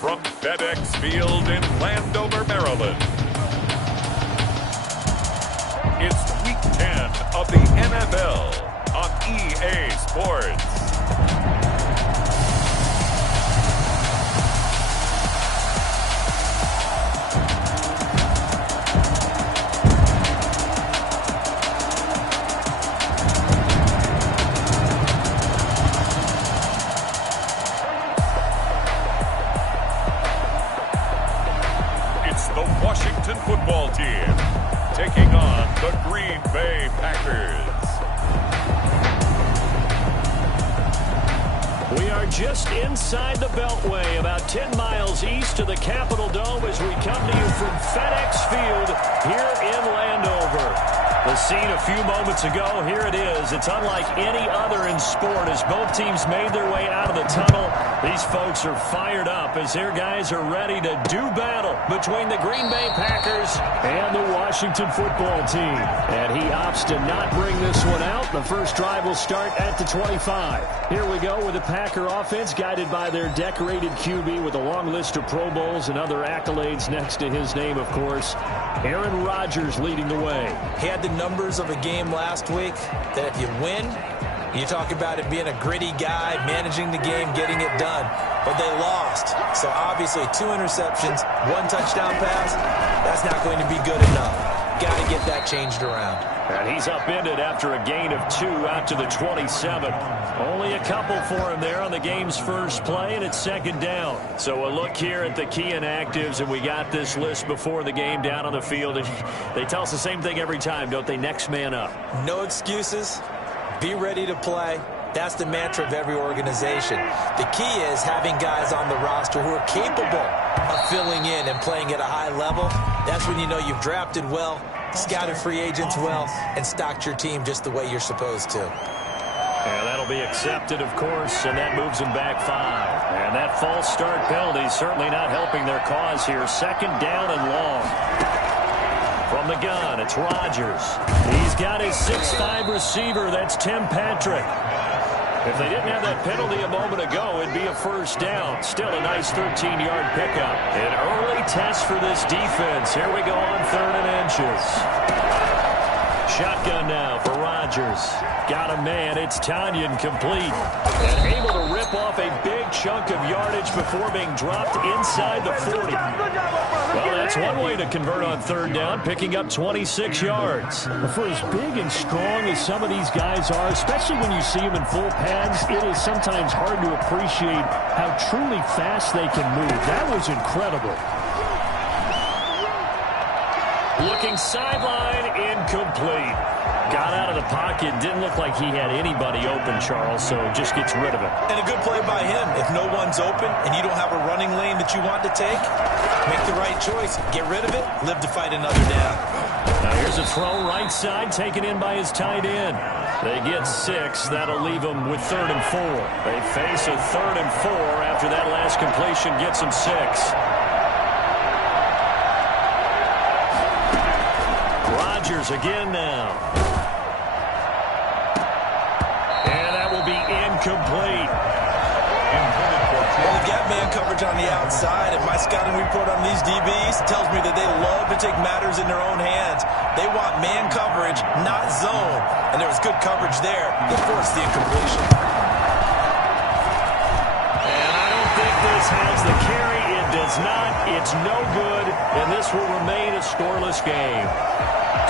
from FedEx Field in Landover, Maryland. It's Week 10 of the NFL on EA Sports. Washington football team taking on the Green Bay Packers. We are just inside the Beltway, about 10 miles east of the Capitol Dome as we come to you from FedEx Field here in Landover. The scene a few moments ago, here it is. It's unlike any other in sport as both teams made their way out of the tunnel. These folks are fired up as their guys are ready to do battle between the Green Bay Packers and the Washington football team. And he opts to not bring this one out. The first drive will start at the 25. Here we go with the Packer offense guided by their decorated QB with a long list of Pro Bowls and other accolades next to his name, of course. Aaron Rodgers leading the way. He had the numbers of a game last week that if you win, you talk about it being a gritty guy, managing the game, getting it done. But they lost. So obviously 2 interceptions, 1 touchdown pass, that's not going to be good enough. Got to get that changed around. And he's upended after a gain of 2 out to the 27. Only a couple for him there on the game's first play, and it's second down. So a look here at the key inactives, and we got this list before the game down on the field. And they tell us the same thing every time, don't they? Next man up. No excuses. Be ready to play. That's the mantra of every organization. The key is having guys on the roster who are capable of filling in and playing at a high level. That's when you know you've drafted well, scouted free agents well, and stocked your team just the way you're supposed to. And that'll be accepted, of course, and that moves them back 5. And that false start penalty certainly not helping their cause here. Second down and long. From the gun, it's Rodgers. He's got his 6'5 receiver. That's Tim Patrick. If they didn't have that penalty a moment ago, it'd be a first down. Still a nice 13-yard pickup. An early test for this defense. Here we go on 3rd and inches. Shotgun now for Rodgers. Got a man. It's Tanyan complete. And able to rip off a big chunk of yardage before being dropped inside the 40. Well, that's one way to convert on 3rd down, picking up 26 yards. For as big and strong as some of these guys are, especially when you see them in full pads, it is sometimes hard to appreciate how truly fast they can move. That was incredible. Looking sideline, incomplete. Got out of the pocket. Didn't look like he had anybody open, Charles, so just gets rid of it. And a good play by him. If no one's open and you don't have a running lane that you want to take, make the right choice. Get rid of it. Live to fight another down. Now here's a throw right side taken in by his tight end. They get 6. That'll leave them with 3rd and 4. They face a 3rd and 4 after that last completion gets them 6. Rodgers again now. And that will be incomplete. Well, we got man coverage on the outside, and my scouting report on these DBs tells me that they love to take matters in their own hands. They want man coverage, not zone. And there was good coverage there that forced the incompletion. And I don't think this has the carry. It does not. It's no good, and this will remain a scoreless game.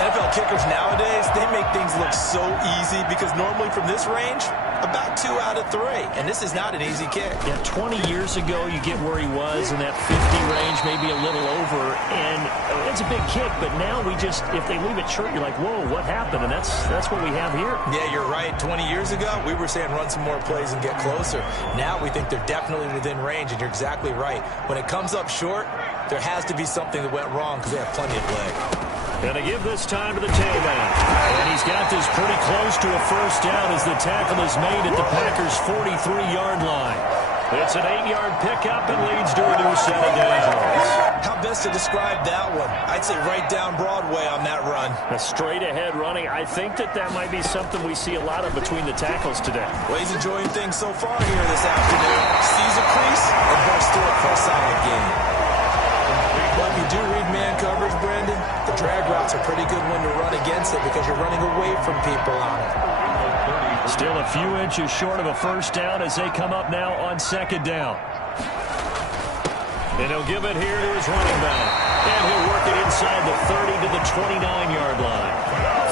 NFL kickers nowadays, they make things look so easy because normally from this range, about 2 out of 3. And this is not an easy kick. Yeah, 20 years ago, you get where he was in that 50 range, maybe a little over. And it's a big kick, but now we just, if they leave it short, you're like, whoa, what happened? And that's what we have here. Yeah, you're right. 20 years ago, we were saying run some more plays and get closer. Now we think they're definitely within range, and you're exactly right. When it comes up short, there has to be something that went wrong because they have plenty of leg. And to give this time to the tailback. And he's got this pretty close to a first down as the tackle is made at the Packers' 43-yard line. It's an 8-yard pickup and leads to a new set of downs. How best to describe that one? I'd say right down Broadway on that run. A straight-ahead running. I think that might be something we see a lot of between the tackles today. Well, he's enjoying things so far here this afternoon. Sees a crease and bursts through it for a solid because you're running away from people on it. Still a few inches short of a first down as they come up now on second down. And he'll give it here to his running back. And he'll work it inside the 30 to the 29-yard line.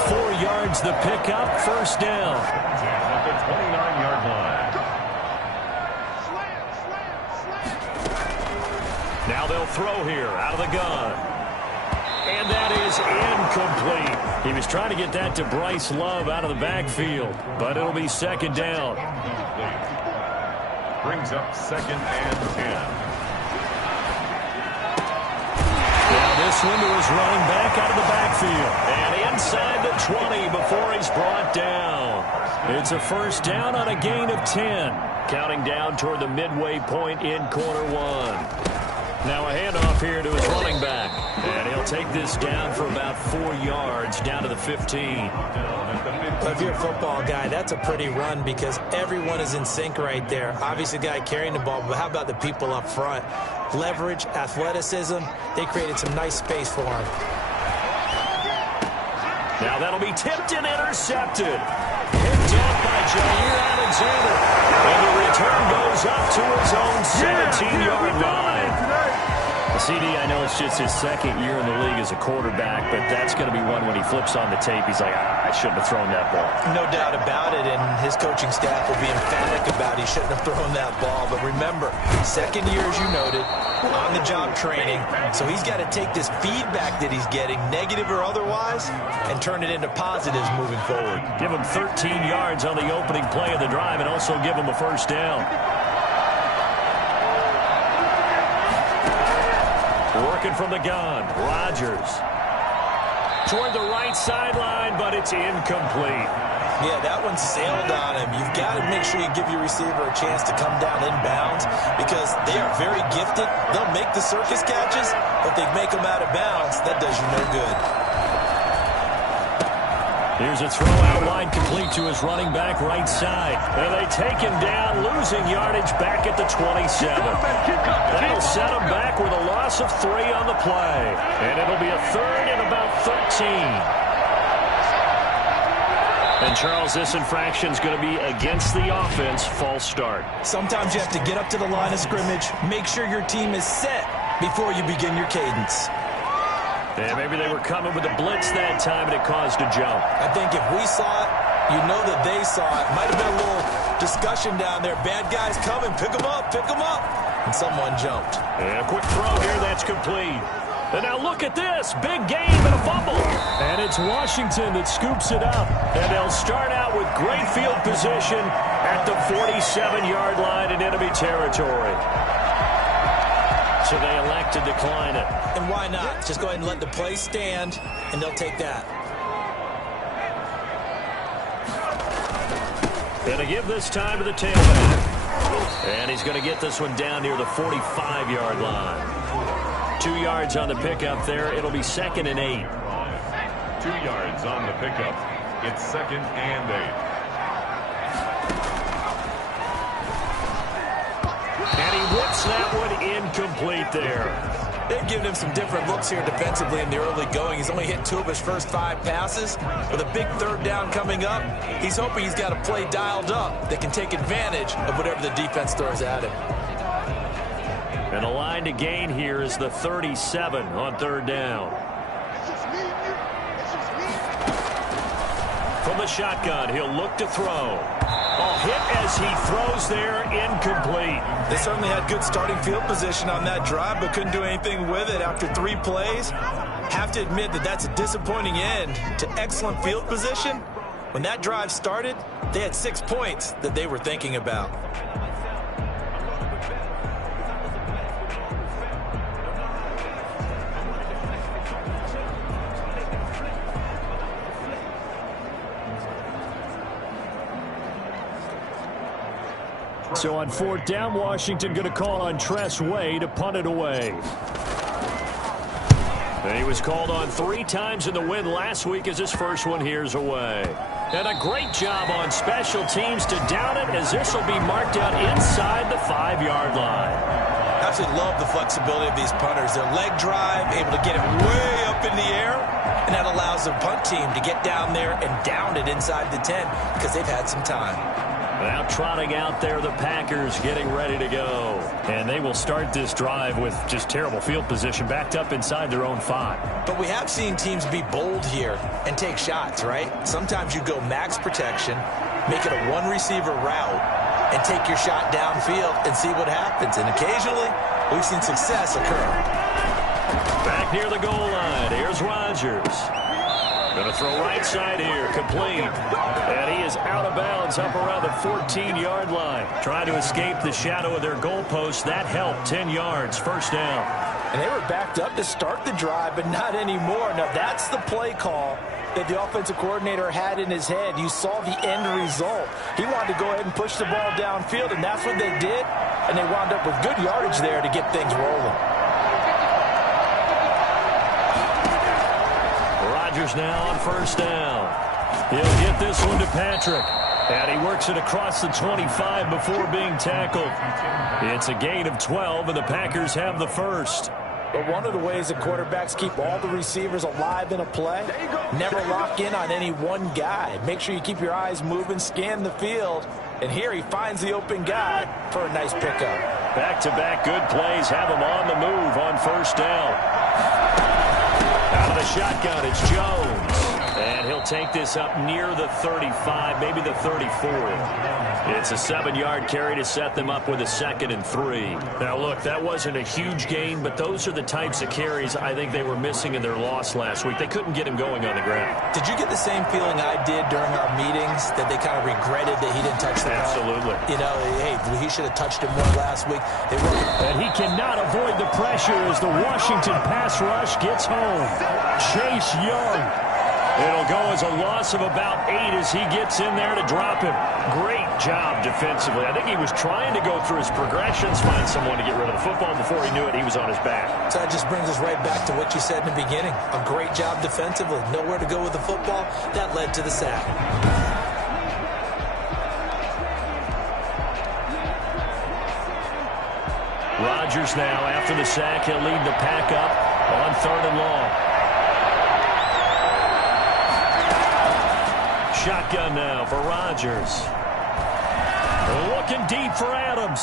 4 yards the pickup, first down. At the 29-yard line. Now they'll throw here out of the gun. And that is incomplete. He was trying to get that to Bryce Love out of the backfield, but it'll be second down. Brings up second and 10. Now this one to his running back out of the backfield. And inside the 20 before he's brought down. It's a first down on a gain of 10. Counting down toward the midway point in quarter one. Now a handoff here to his running back. And he'll take this down for about 4 yards down to the 15. If you're a football guy, that's a pretty run because everyone is in sync right there. Obviously, the guy carrying the ball, but how about the people up front? Leverage, athleticism, they created some nice space for him. Now that'll be tipped and intercepted. Picked up by Jair Alexander. And the return goes up to his own 17-yard line. CD, I know it's just his second year in the league as a quarterback, but that's going to be one when he flips on the tape, he's like, I shouldn't have thrown that ball. No doubt about it, and his coaching staff will be emphatic about he shouldn't have thrown that ball. But remember, second year, as you noted, on-the-job training, so he's got to take this feedback that he's getting, negative or otherwise, and turn it into positives moving forward. Give him 13 yards on the opening play of the drive and also give him a first down. Working from the gun, Rodgers. Toward the right sideline, but it's incomplete. Yeah, that one sailed on him. You've got to make sure you give your receiver a chance to come down inbounds because they are very gifted. They'll make the circus catches, but if they make them out of bounds, that does you no good. Here's a throw out line complete to his running back right side. And they take him down, losing yardage back at the 27. That'll set him back with a loss of 3 on the play. And it'll be a third and about 13. And, Charles, this infraction's going to be against the offense, false start. Sometimes you have to get up to the line of scrimmage, make sure your team is set before you begin your cadence. Yeah, maybe they were coming with a blitz that time and it caused a jump. I think if we saw it, you know that they saw it. Might have been a little discussion down there. Bad guys coming, pick them up, and someone jumped. And a quick throw here, that's complete. And now look at this, big game and a fumble. And it's Washington that scoops it up. And they'll start out with great field position at the 47-yard line in enemy territory. So they elect to decline it. And why not? Just go ahead and let the play stand, and they'll take that. Going to give this time to the tailback. And he's going to get this one down near the 45-yard line. 2 yards on the pickup there. It'll be second and 8. 2 yards on the pickup. It's second and 8. And he whips that one incomplete there. They've given him some different looks here defensively in the early going. He's only hit 2 of his first 5 passes. With a big third down coming up, he's hoping he's got a play dialed up that can take advantage of whatever the defense throws at him. And the line to gain here is the 37 on third down. From the shotgun, he'll look to throw. Hit as he throws there, incomplete. They certainly had good starting field position on that drive, but couldn't do anything with it after 3 plays. Have to admit that that's a disappointing end to excellent field position. When that drive started, they had 6 points that they were thinking about. So on fourth down, Washington going to call on Tress Way to punt it away. And he was called on 3 times in the win last week as his first one here's away. And a great job on special teams to down it as this will be marked out inside the 5-yard line. absolutely love the flexibility of these punters. Their leg drive, able to get it way up in the air, and that allows the punt team to get down there and down it inside the 10 because they've had some time. Now trotting out there, the Packers getting ready to go. And they will start this drive with just terrible field position, backed up inside their own 5. But we have seen teams be bold here and take shots, right? Sometimes you go max protection, make it a one-receiver route, and take your shot downfield and see what happens. And occasionally, we've seen success occur. Back near the goal line, here's Rodgers. Going to throw right side here, complete. And he is out of bounds up around the 14-yard line. Trying to escape the shadow of their goalpost. That helped, 10 yards, first down. And they were backed up to start the drive, but not anymore. Now, that's the play call that the offensive coordinator had in his head. You saw the end result. He wanted to go ahead and push the ball downfield, and that's what they did. And they wound up with good yardage there to get things rolling. Rodgers now on first down. He'll get this one to Patrick. And he works it across the 25 before being tackled. It's a gain of 12, and the Packers have the first. But one of the ways that quarterbacks keep all the receivers alive in a play, never lock in on any one guy. Make sure you keep your eyes moving, scan the field. And here he finds the open guy for a nice pickup. Back-to-back good plays have him on the move on first down. Out of the shotgun, it's Jones. And he'll take this up near the 35, maybe the 34. It's a 7-yard carry to set them up with a 2nd and 3. Now, look, that wasn't a huge gain, but those are the types of carries I think they were missing in their loss last week. They couldn't get him going on the ground. Did you get the same feeling I did during our meetings, that they kind of regretted that he didn't touch the ball? Absolutely. You know, hey, he should have touched him more last week. And he cannot avoid the pressure as the Washington pass rush gets home. Chase Young. It'll go as a loss of about 8 as he gets in there to drop him. Great job defensively. I think he was trying to go through his progressions, find someone to get rid of the football. Before he knew it, he was on his back. So that just brings us right back to what you said in the beginning. A great job defensively. Nowhere to go with the football. That led to the sack. Rodgers now, after the sack, he'll lead the pack up on 3rd and long. Shotgun now for Rodgers. Looking deep for Adams.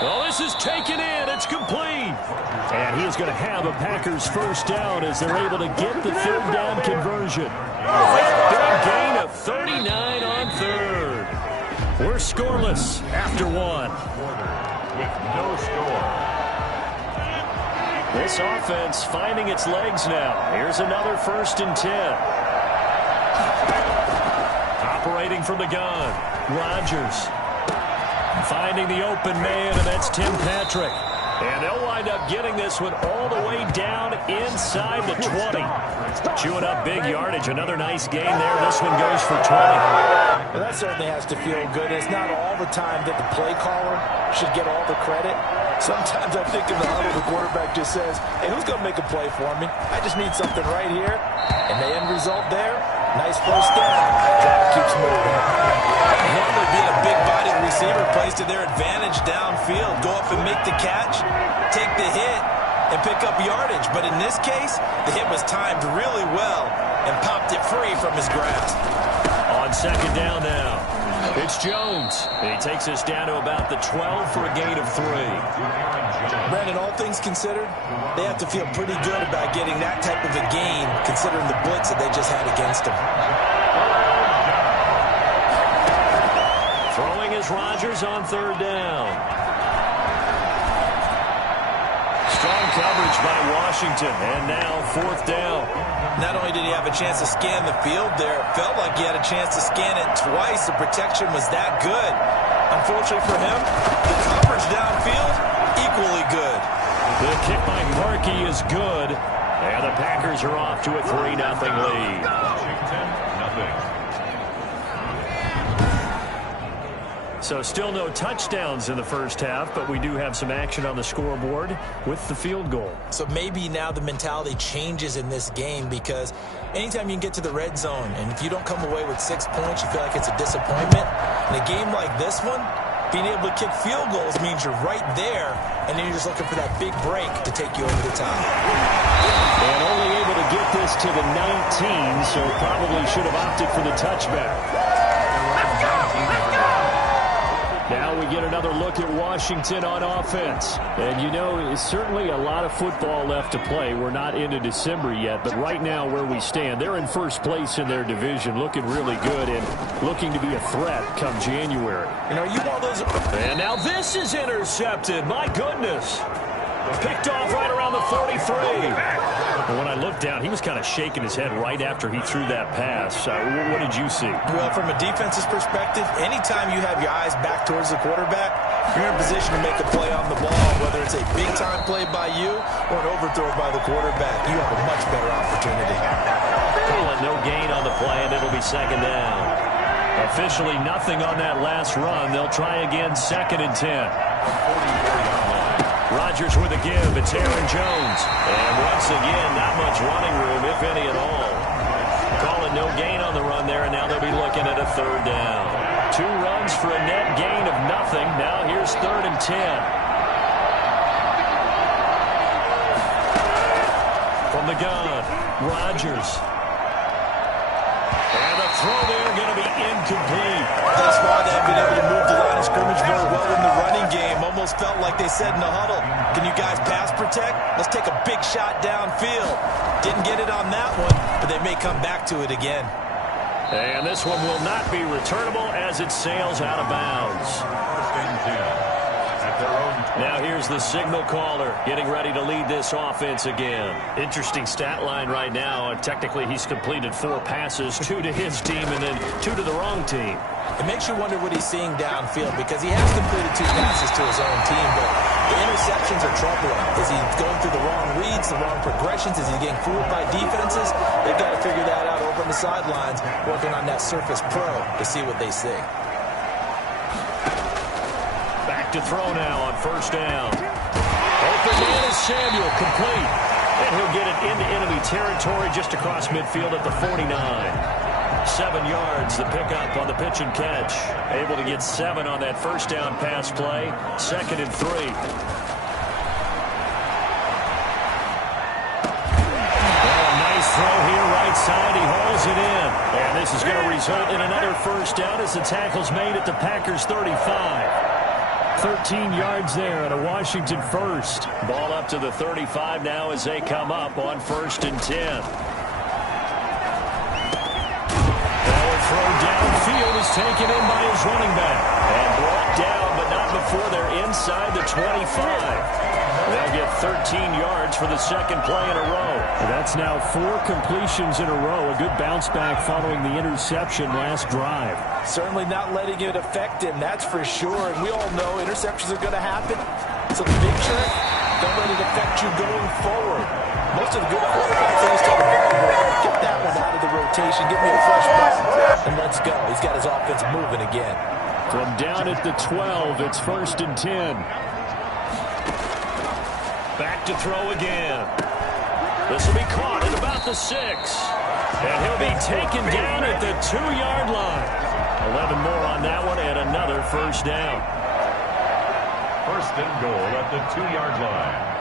Oh, this is taken in. It's complete. And he is going to have a Packers first down as they're able to get the 3rd down conversion. Big gain of 39 on 3rd. We're scoreless after 1. With no score. This offense finding its legs now. Here's another 1st and 10. Operating from the gun, Rodgers finding the open man, and that's Tim Patrick. And they'll wind up getting this one all the way down inside the 20. Chewing up big yardage. Another nice gain there. This one goes for 20. Well, that certainly has to feel good. It's not all the time that the play caller should get all the credit. Sometimes I think in the huddle, the quarterback just says, hey, who's going to make a play for me? I just need something right here. And the end result there, nice first down. Drive keeps moving. Normally being a big-bodied receiver plays to their advantage downfield. Go up and make the catch, take the hit, and pick up yardage. But in this case, the hit was timed really well and popped it free from his grasp. On 2nd down now, it's Jones. And he takes us down to about the 12 for a gain of 3. Brandon, all things considered, they have to feel pretty good about getting that type of a gain considering the blitz that they just had against them. Throwing is Rodgers on 3rd down. Strong coverage by Washington, and now 4th down. Not only did he have a chance to scan the field there, it felt like he had a chance to scan it twice. The protection was that good. Unfortunately for him, the coverage downfield, equally good. The kick by Parkey is good, and the Packers are off to a 3-0 lead. Washington, nothing. So still no touchdowns in the first half, but we do have some action on the scoreboard with the field goal. So maybe now the mentality changes in this game because anytime you can get to the red zone and if you don't come away with 6 points, you feel like it's a disappointment. In a game like this one, Being able to kick field goals means you're right there, and then you're just looking for that big break to take you over the top. And only able to get this to the 19, so probably should have opted for the touchback. Now we get another look at Washington on offense. And, you know, certainly a lot of football left to play. We're not into December yet, but right now where we stand, they're in first place in their division, looking really good and looking to be a threat come January. You know, you want those... And now this is intercepted. My goodness. Picked off right around the 43. And when I looked down, he was kind of shaking his head right after he threw that pass. What did you see? Well, from a defense's perspective, anytime you have your eyes back towards the quarterback, you're in position to make a play on the ball, whether it's a big-time play by you or an overthrow by the quarterback. You have a much better opportunity. No gain on the play, and it'll be second down. Officially nothing on that last run. They'll try again, 2nd and 10. Rodgers with a give. It's Aaron Jones. And once again, not much running room, if any at all. Call it no gain on the run there, and now they'll be looking at a 3rd down. 2 runs for a net gain of nothing. Now here's 3rd and 10. From the gun, Rodgers. And the throw there going to be incomplete. Thus far, they've been able to move the line of scrimmage very well in the running game. Almost felt like they said in the huddle, can you guys pass protect? Let's take a big shot downfield. Didn't get it on that one, but they may come back to it again. And this one will not be returnable as it sails out of bounds. Now here's the signal caller getting ready to lead this offense again. Interesting stat line right now. Technically, he's completed 4 passes, 2 to his team and then 2 to the wrong team. It makes you wonder what he's seeing downfield because he has completed 2 passes to his own team, but the interceptions are troubling. Is he going through the wrong reads, the wrong progressions? Is he getting fooled by defenses? They've got to figure that out over on the sidelines, working on that Surface Pro to see what they see. Back to throw now on 1st down. Open man is Samuel, complete. And he'll get it into enemy territory just across midfield at the 49. 7 yards, the pickup on the pitch and catch. Able to get 7 on that 1st down pass play. 2nd and 3. Well, nice throw here, right side. He hauls it in. And this is going to result in another 1st down as the tackle's made at the Packers 35. 13 yards there and a Washington 1st. Ball up to the 35 now as they come up on 1st and 10. Throw downfield is taken in by his running back. And brought down, but not before they're inside the 25. They'll get 13 yards for the 2nd play in a row. That's now 4 completions in a row. A good bounce back following the interception last drive. Certainly not letting it affect him, that's for sure. And we all know interceptions are going to happen. So the big trick, don't let it affect you going forward. Most of the good quarterbacks, they just take a ball grab, get that one out of the rotation, give me a fresh ball, and let's go. He's got his offense moving again. From down at the 12, it's 1st and 10. Back to throw again. This will be caught at about the 6. And he'll be taken down at the 2-yard line. 11 more on that one and another 1st down. 1st and goal at the 2-yard line.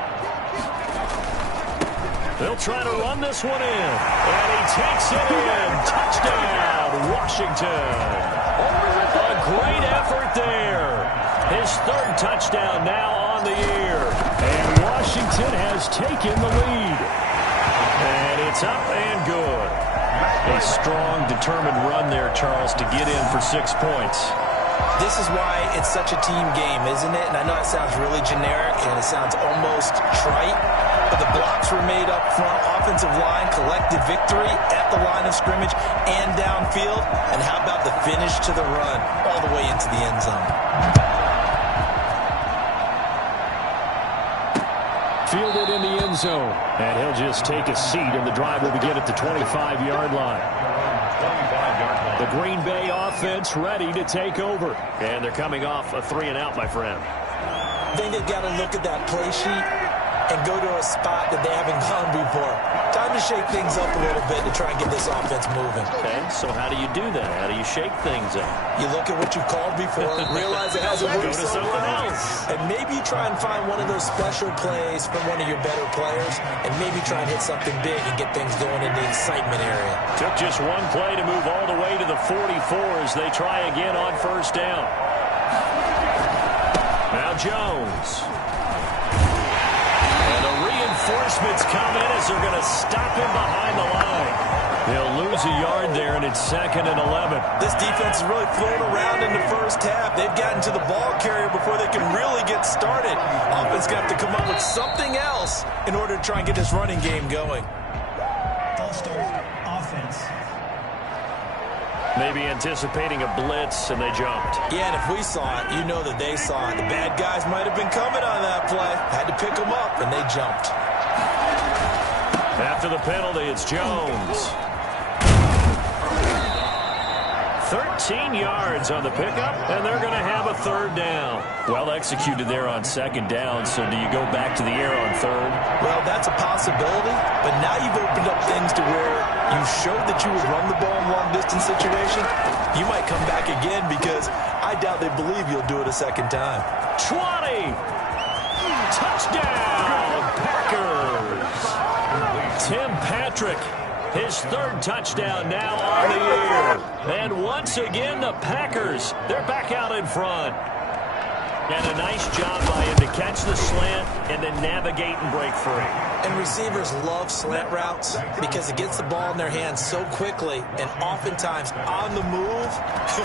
They'll try to run this one in. And he takes it in. Touchdown, Washington. A great effort there. His 3rd touchdown now on the year. And Washington has taken the lead. And it's up and good. A strong, determined run there, Charles, to get in for 6 points. This is why it's such a team game, isn't it? And I know it sounds really generic and it sounds almost trite, but the blocks were made up front, offensive line, collective victory at the line of scrimmage and downfield. And how about the finish to the run all the way into the end zone? Fielded in the end zone. And he'll just take a seat, and the drive will begin at the 25-yard line. The Green Bay offense ready to take over. And they're coming off a 3-and-out, my friend. I think they've got to look at that play sheet and go to a spot that they haven't gone before. Time to shake things up a little bit to try and get this offense moving. Okay, so how do you do that? How do you shake things up? You look at what you called before, realize it hasn't worked so something well, else. and maybe you try and find one of those special plays from one of your better players, and maybe try and hit something big and get things going in the excitement area. Took just one play to move all the way to the 44 as they try again on first down. Now Jones. And the reinforcements come in as they're going to stop him behind the line. They'll lose a yard there, and it's 2nd and 11. This defense is really thrown around in the first half. They've gotten to the ball carrier before they can really get started. Offense got to come up with something else in order to try and get this running game going. False start, offense. Maybe anticipating a blitz, and they jumped. Yeah, and if we saw it, you know that they saw it. The bad guys might have been coming on that play. Had to pick them up, and they jumped. After the penalty, it's Jones. 13 yards on the pickup, and they're going to have a third down. Well executed there on second down, so do you go back to the air on third? Well, that's a possibility, but now you've opened up things to where you showed that you would run the ball in long-distance situation. You might come back again because I doubt they believe you'll do it a second time. 20! Touchdown, Packers! Tim Patrick, his third touchdown now on the year. And once again, the Packers, they're back out in front. And a nice job by him to catch the slant and then navigate and break free. And receivers love slant routes because it gets the ball in their hands so quickly and oftentimes on the move.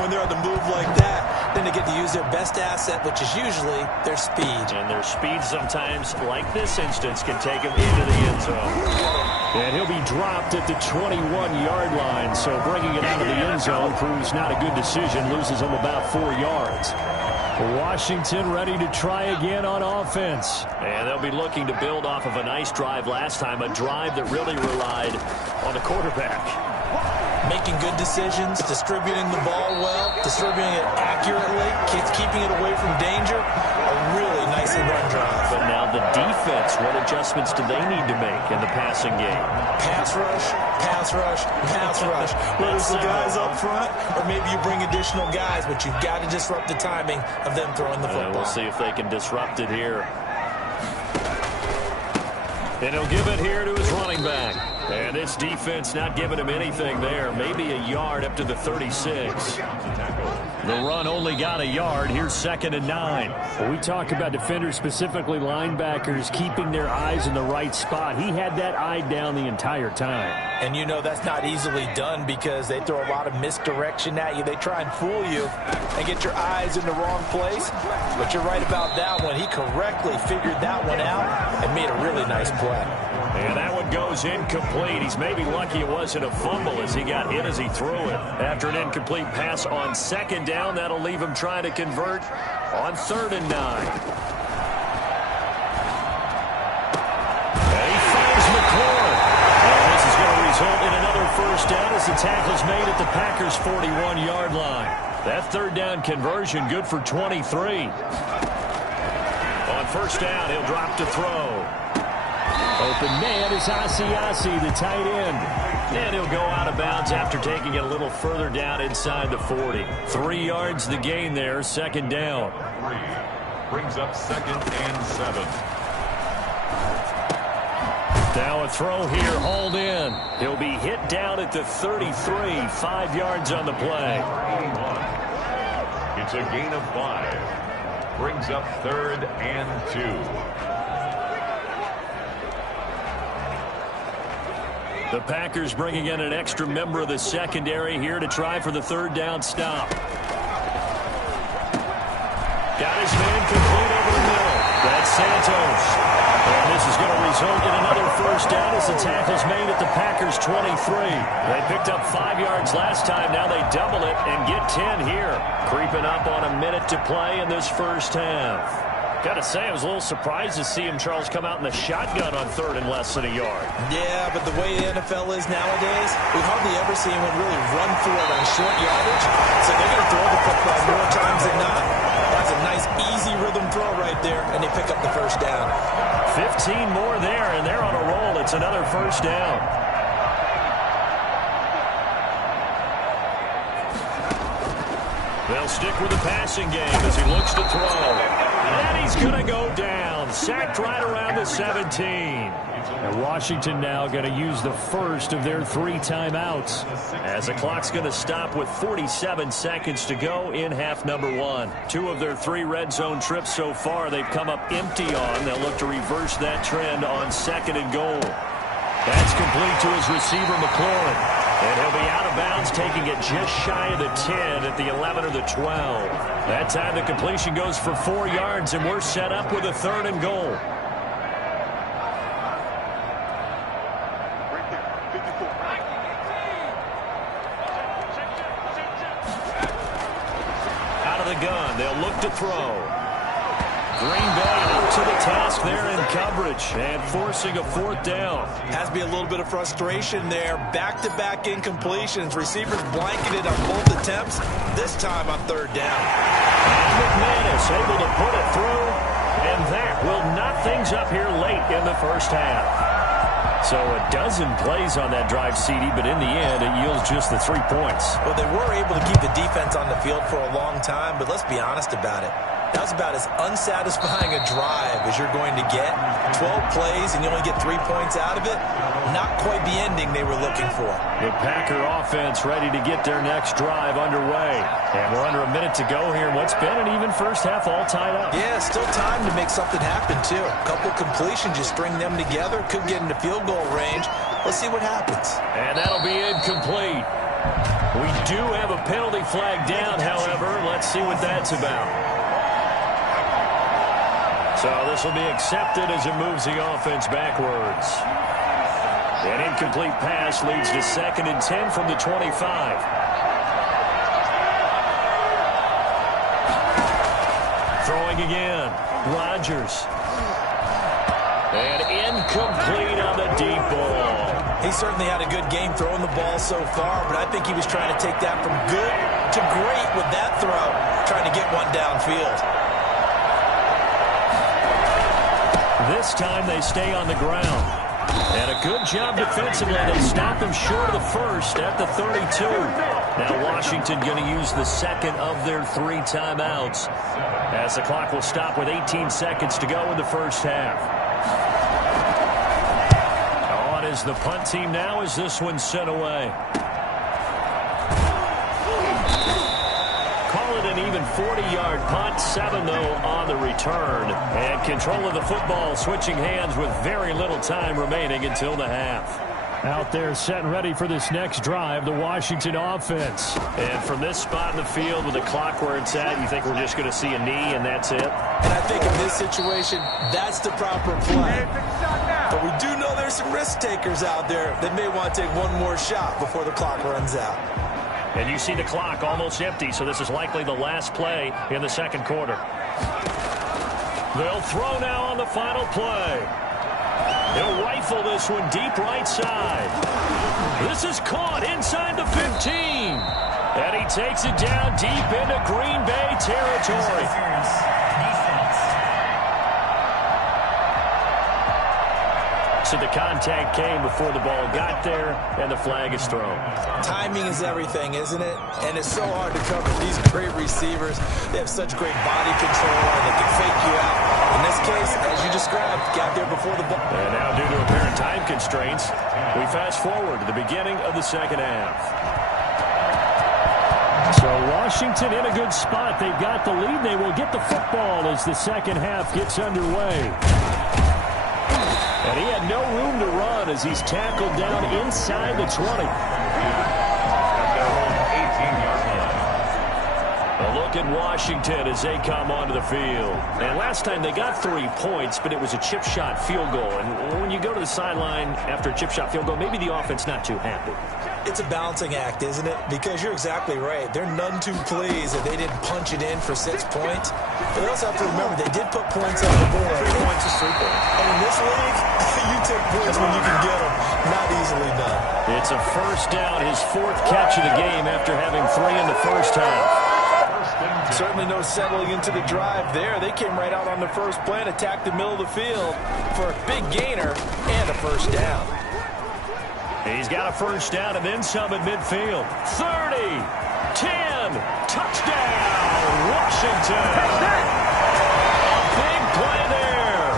When they're on the move like that, then they get to use their best asset, which is usually their speed. And their speed sometimes, like this instance, can take them into the end zone. And he'll be dropped at the 21-yard line, so bringing it out of the end zone proves not a good decision. Loses him about 4 yards. Washington ready to try again on offense. And they'll be looking to build off of a nice drive last time, a drive that really relied on the quarterback. Making good decisions, distributing the ball well, distributing it accurately, keeping it away from danger. A really nicely run drive. But now the defense, what adjustments do they need to make in the passing game? Pass rush, pass rush, pass rush. Whether it's the guys up front or maybe you bring additional guys, but you've got to disrupt the timing of them throwing the football. We'll see if they can disrupt it here. And he'll give it here to his running back. And this defense not giving him anything there. Maybe a yard up to the 36. The run only got a yard. Here's 2nd and 9. When we talk about defenders, specifically linebackers, keeping their eyes in the right spot. He had that eye down the entire time. And you know that's not easily done because they throw a lot of misdirection at you. They try and fool you and get your eyes in the wrong place. But you're right about that one. He correctly figured that one out and made a really nice play. And that one goes incomplete. He's maybe lucky it wasn't a fumble as he got hit as he threw it. After an incomplete pass on second down, that'll leave him trying to convert on 3rd and 9. And he finds McLaurin. And this is going to result in another first down as the tackle's made at the Packers' 41-yard line. That 3rd down conversion good for 23. On first down, he'll drop to throw. Open man is Asiasi, the tight end. And he'll go out of bounds after taking it a little further down inside the 40. 3 yards the gain there, 2nd down. Brings up 2nd and 7. Now a throw here, hauled in. He'll be hit down at the 33, 5 yards on the play. It's a gain of 5. Brings up 3rd and 2. The Packers bringing in an extra member of the secondary here to try for the 3rd down stop. Got his man complete over the middle. That's Santos. And this is going to result in another first down as the tackle's made at the Packers' 23. They picked up 5 yards last time. Now they double it and get 10 here. Creeping up on a minute to play in this first half. Got to say, I was a little surprised to see him, Charles, come out in the shotgun on 3rd and less than a yard. Yeah, but the way the NFL is nowadays, we hardly ever see anyone really run for it on short yardage. So they're going to throw the football more times than not. That's a nice, easy rhythm throw right there, and they pick up the first down. 15 more there, and they're on a roll. It's another first down. They'll stick with the passing game as he looks to throw. And he's going to go down. Sacked right around the 17. And Washington now going to use the first of their 3 timeouts. As the clock's going to stop with 47 seconds to go in half number 1. 2 of their 3 red zone trips so far they've come up empty on. They'll look to reverse that trend on 2nd and goal. That's complete to his receiver, McLaurin. And he'll be out of bounds, taking it just shy of the 10 at the 11 or the 12. That time the completion goes for 4 yards, and we're set up with a 3rd and goal. Out of the gun, they'll look to throw. Green Bay up to the task there in coverage and forcing a 4th down. Has to be a little bit of frustration there. Back-to-back incompletions. Receivers blanketed on both attempts. This time on 3rd down. And McManus able to put it through. And that will knock things up here late in the first half. So a dozen plays on that drive, CD, but in the end, it yields just the 3 points. Well, they were able to keep the defense on the field for a long time, but let's be honest about it. That was about as unsatisfying a drive as you're going to get. 12 plays and you only get 3 points out of it. Not quite the ending they were looking for. The Packer offense ready to get their next drive underway. And we're under a minute to go here in what's been an even first half all tied up. Yeah, still time to make something happen, too. A couple completions, just string them together. Could get into field goal range. Let's see what happens. And that'll be incomplete. We do have a penalty flag down, however. Let's see what that's about. So this will be accepted as it moves the offense backwards. An incomplete pass leads to 2nd and 10 from the 25. Throwing again. Rodgers. And incomplete on the deep ball. He certainly had a good game throwing the ball so far, but I think he was trying to take that from good to great with that throw, trying to get one downfield. This time they stay on the ground. And a good job defensively. They stop him short of the first at the 32. Now Washington going to use the 2nd of their 3 timeouts as the clock will stop with 18 seconds to go in the first half. On is the punt team now as this one's sent away. An even 40-yard punt, 7 though on the return. And control of the football switching hands with very little time remaining until the half. Out there set and ready for this next drive, the Washington offense. And from this spot in the field with the clock where it's at, you think we're just going to see a knee and that's it? And I think in this situation, that's the proper play. But we do know there's some risk takers out there that may want to take one more shot before the clock runs out. And you see the clock almost empty, so this is likely the last play in the 2nd quarter. They'll throw now on the final play. He'll rifle this one deep right side. This is caught inside the 15. And he takes it down deep into Green Bay territory. So the contact came before the ball got there, and the flag is thrown. Timing is everything, isn't it? And it's so hard to cover these great receivers. They have such great body control, and they can fake you out. In this case, as you described, got there before the ball. And now, due to apparent time constraints, we fast forward to the beginning of the 2nd half. So Washington in a good spot. They've got the lead. They will get the football as the 2nd half gets underway. And he had no room to run as he's tackled down inside the 20. A look at Washington as they come onto the field. And last time they got 3 points, but it was a chip shot field goal. And when you go to the sideline after a chip shot field goal, maybe the offense not too happy. It's a balancing act, isn't it? Because you're exactly right. They're none too pleased that they didn't punch it in for 6 points. But they also have to remember they did put points on the board. 3 points is 3 points. And in this league, you take points when you can get them. Not easily done. It's a first down, his 4th catch of the game after having 3 in the first half. Certainly no settling into the drive there. They came right out on the first play and attacked the middle of the field for a big gainer and a first down. He's got a first down and then some at midfield. 30, 10, touchdown, Washington. A big play there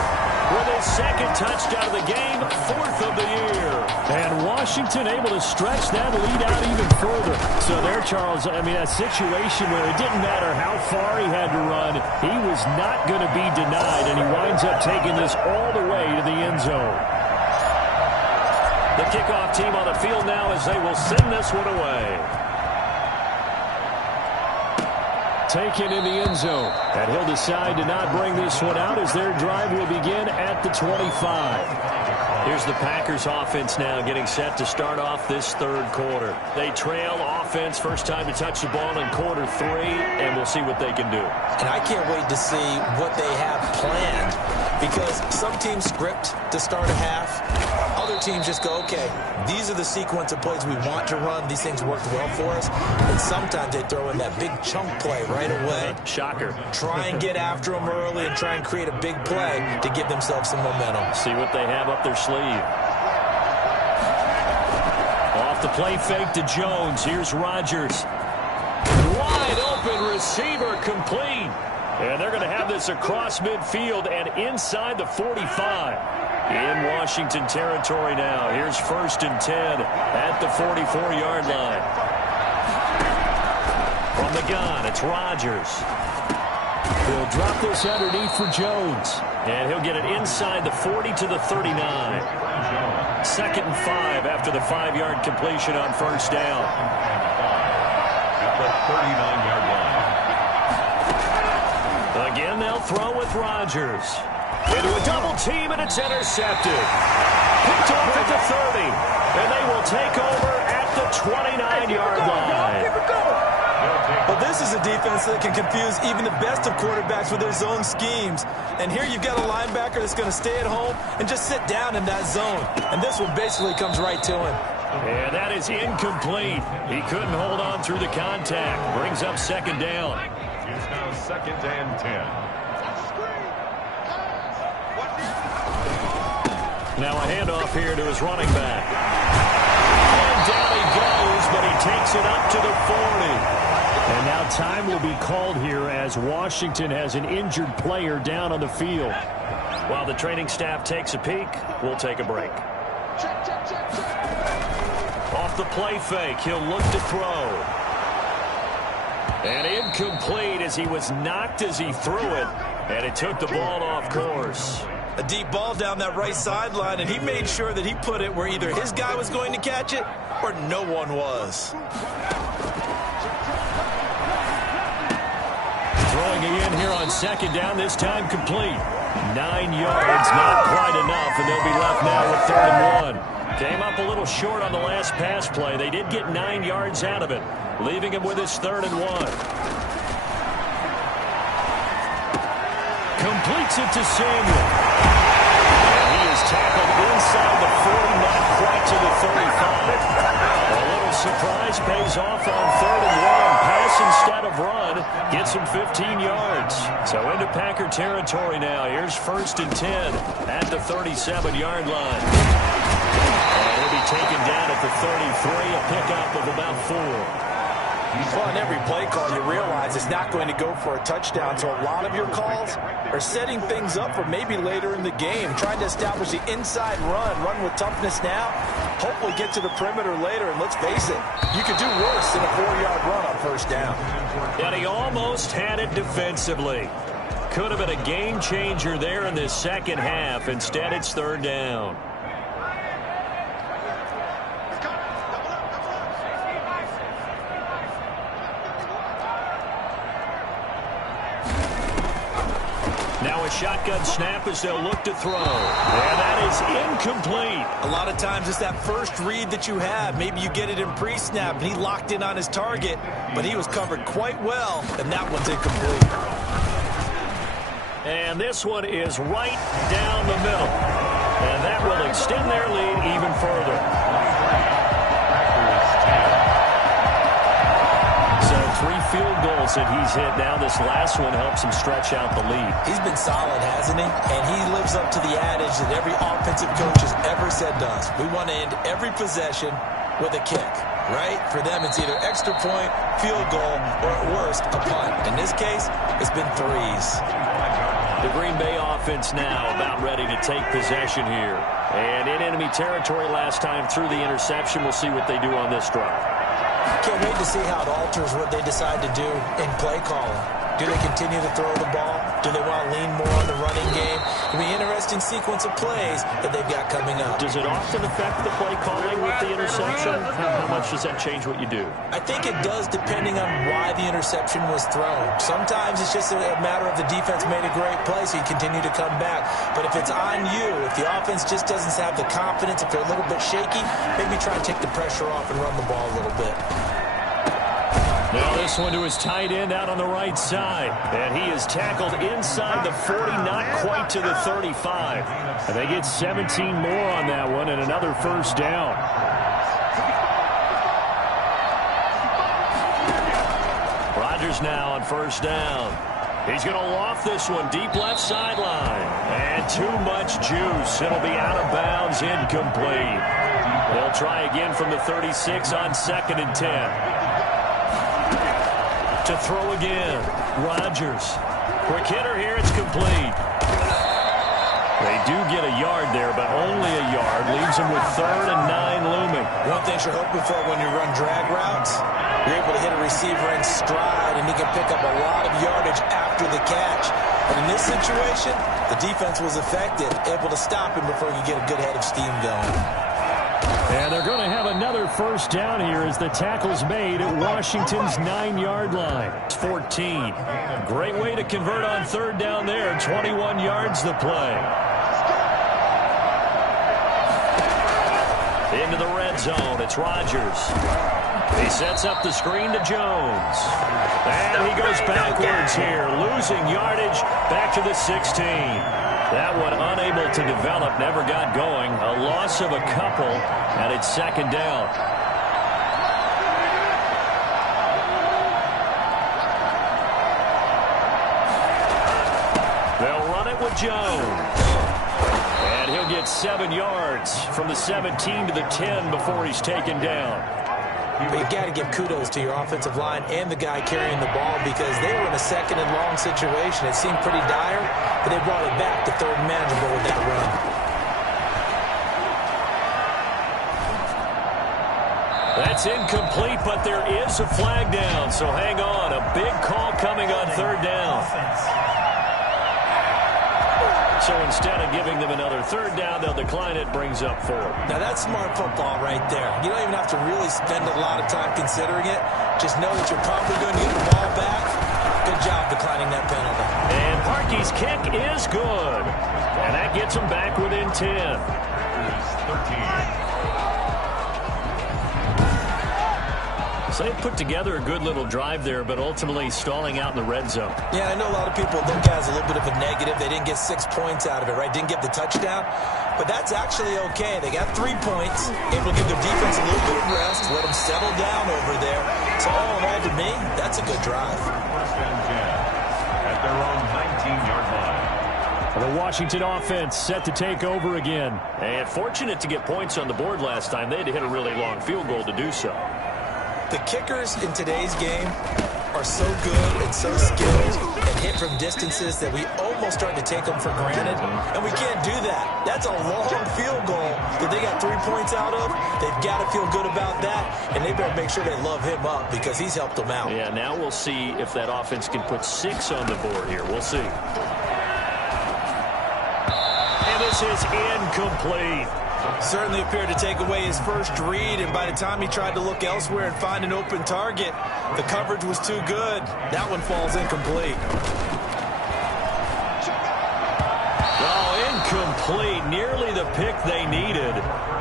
with his second touchdown of the game, 4th of the year. And Washington able to stretch that lead out even further. So there, Charles, I mean, a situation where it didn't matter how far he had to run, he was not going to be denied, and he winds up taking this all the way to the end zone. The kickoff team on the field now as they will send this one away. Taken in the end zone. And he'll decide to not bring this one out as their drive will begin at the 25. Here's the Packers offense now getting set to start off this third quarter. They trail offense, first time to touch the ball in quarter 3, and we'll see what they can do. And I can't wait to see what they have planned, because some teams script to start a half. Other teams just go, okay, these are the sequence of plays we want to run. These things worked well for us. And sometimes they throw in that big chunk play right away. Shocker. Try and get after them early and try and create a big play to give themselves some momentum. See what they have up their sleeve. Off the play fake to Jones. Here's Rodgers. Wide open receiver complete. And they're going to have this across midfield and inside the 45. In Washington territory now. Here's 1st and 10 at the 44-yard line. From the gun, it's Rodgers. He'll drop this underneath for Jones. And he'll get it inside the 40 to the 39. 2nd and 5 after the 5-yard completion on first down. At the 39-yard line. Again, they'll throw with Rodgers. Into a double team, and it's intercepted. Picked off at the 30. And they will take over at the 29-yard line. Well, this is a defense that can confuse even the best of quarterbacks with their zone schemes. And here you've got a linebacker that's going to stay at home and just sit down in that zone. And this one basically comes right to him. And that is incomplete. He couldn't hold on through the contact. Brings up 2nd down. It's now 2nd and 10. Now a handoff here to his running back. And down he goes, but he takes it up to the 40. And now time will be called here as Washington has an injured player down on the field. While the training staff takes a peek, we'll take a break. Off the play fake, he'll look to throw. And incomplete as he was knocked as he threw it. And it took the ball off course. A deep ball down that right sideline, and he made sure that he put it where either his guy was going to catch it or no one was. Throwing it in here on 2nd down, this time complete. 9 yards, not quite enough, and they'll be left now with 3rd and 1. Came up a little short on the last pass play. They did get 9 yards out of it, leaving him with his 3rd and 1. Completes it to Samuel. And he is tackled inside the 40, not quite to the 35. A little surprise pays off on 3rd and 1. Pass instead of run. Gets him 15 yards. So into Packer territory now. Here's 1st and 10 at the 37-yard line. And he'll be taken down at the 33, a pickup of about 4. Well, on every play call, you realize it's not going to go for a touchdown, so a lot of your calls are setting things up for maybe later in the game, trying to establish the inside run with toughness now, hopefully get to the perimeter later, and let's face it, you could do worse than a 4-yard run on first down. And he almost had it defensively. Could have been a game changer there in this second half. Instead, it's 3rd down. Now a shotgun snap as they'll look to throw. And that is incomplete. A lot of times it's that first read that you have. Maybe you get it in pre-snap, and he locked in on his target, but he was covered quite well, and that one's incomplete. And this one is right down the middle. And that will extend their lead even further. So field goals that he's hit now. This last one helps him stretch out the lead. He's been solid, hasn't he? And he lives up to the adage that every offensive coach has ever said to us. We want to end every possession with a kick, right? For them, it's either extra point, field goal, or at worst, a punt. In this case, it's been threes. The Green Bay offense now about ready to take possession here. And in enemy territory last time through the interception. We'll see what they do on this drive. Can't wait to see how it alters what they decide to do in play calling. Do they continue to throw the ball? Do they want to lean more on the running game? It'll be an interesting sequence of plays that they've got coming up. Does it often affect the play calling with the interception? How much does that change what you do? I think it does depending on why the interception was thrown. Sometimes it's just a matter of the defense made a great play, so you continue to come back. But if it's on you, if the offense just doesn't have the confidence, if they're a little bit shaky, maybe try and take the pressure off and run the ball a little bit. Now this one to his tight end out on the right side. And he is tackled inside the 40, not quite to the 35. And they get 17 more on that one and another first down. Rodgers now on first down. He's going to loft this one deep left sideline. And too much juice. It'll be out of bounds, incomplete. They'll try again from the 36 on 2nd and 10. To throw again, Rodgers. Quick hitter here, it's complete. They do get a yard there, but only a yard. Leaves them with 3rd and 9 looming. One thing you're hoping for when you run drag routes, you're able to hit a receiver in stride, and he can pick up a lot of yardage after the catch. But in this situation, the defense was effective, able to stop him before he could get a good head of steam going. And they're going to have another first down here as the tackle's made at Washington's 9-yard line. It's 14. Great way to convert on 3rd down there. 21 yards the play. Into the red zone. It's Rodgers. He sets up the screen to Jones. And he goes backwards here, losing yardage back to the 16. That one unable to develop, never got going. A loss of a couple, and it's 2nd down. They'll run it with Jones. And he'll get 7 yards from the 17 to the 10 before he's taken down. But you've got to give kudos to your offensive line and the guy carrying the ball because they were in a 2nd and long situation. It seemed pretty dire, but they brought it back to 3rd and manageable with that run. That's incomplete, but there is a flag down, so hang on. A big call coming on 3rd down. So instead of giving them another 3rd down, they'll decline it, brings up 4. Now that's smart football right there. You don't even have to really spend a lot of time considering it. Just know that you're probably going to get the ball back. Good job declining that penalty. And Parkey's kick is good. And that gets them back within 10. 13. So they put together a good little drive there, but ultimately stalling out in the red zone. Yeah, I know a lot of people look at it as a little bit of a negative. They didn't get 6 points out of it, right? Didn't get the touchdown. But that's actually okay. They got 3 points, able to give their defense a little bit of rest, let them settle down over there. So all in all, to me, that's a good drive. First and 10 at their own 19-yard line. The Washington offense set to take over again. And fortunate to get points on the board last time. They had to hit a really long field goal to do so. The kickers in today's game are so good and so skilled and hit from distances that we almost start to take them for granted. And we can't do that. That's a long field goal that they got 3 points out of. They've got to feel good about that, and they better make sure they love him up because he's helped them out. Yeah, now we'll see if that offense can put 6 on the board here. We'll see. And this is incomplete. Certainly appeared to take away his first read, and by the time he tried to look elsewhere and find an open target, the coverage was too good. That one falls incomplete. Oh, incomplete. Nearly the pick they needed.